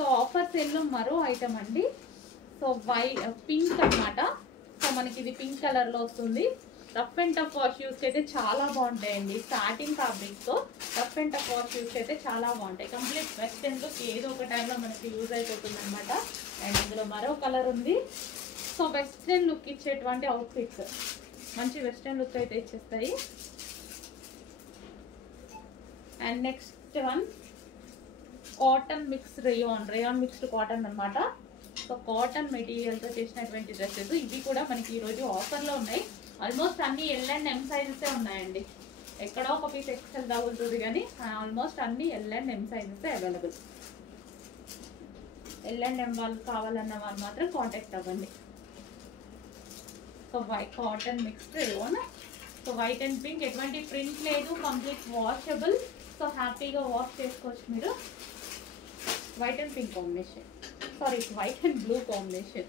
So offer సేల్లో మరో item అండి. సో పింక్ అన్నమాట. సో మనకి ఇది పింక్ కలర్ లో వస్తుంది. Rough and tough wash use అయితే చాలా బాగుంటాయండి. సాటిన్ ఫ్యాబ్రిక్ తో rough and tough wash use అయితే చాలా బాగుంటాయి. కంప్లీట్ వెస్టర్న్ లుక్ ఏదో ఒక టైంలో మనకి యూజ్ అయిపోతుంది అనమాట. అండ్ ఇందులో మరో కలర్ ఉంది. సో వెస్టర్న్ లుక్ ఇచ్చేటువంటి అవుట్ఫిట్స్, మంచి వెస్టర్న్ లుక్ అయితే ఇచ్చేస్తాయి. And next one cotton mix rayon mixed cotton అనమాట. సో కాటన్ మెటీరియల్తో చేసినటువంటి డ్రెస్సెస్ ఇవి కూడా మనకి ఈరోజు ఆఫర్లో ఉన్నాయి. ఆల్మోస్ట్ అన్ని ఎల్ అండ్ ఎం సైజెసే ఉన్నాయండి. ఎక్కడో ఒక పీస్ ఎక్సెల్ తగులుతుంది కానీ ఆల్మోస్ట్ అన్ని ఎల్ అండ్ ఎం సైజెసే అవైలబుల్. ఎల్ అండ్ ఎం వాళ్ళు కావాలన్న వాళ్ళు మాత్రం కాంటాక్ట్ అవ్వండి. So cotton mixed rayon. So white and pink, ఎటువంటి ప్రింట్ లేదు, కంప్లీట్ వాషబుల్. సో హ్యాపీగా వాష్ చేసుకోవచ్చు మీరు. White and pink combination, sorry white and blue combination.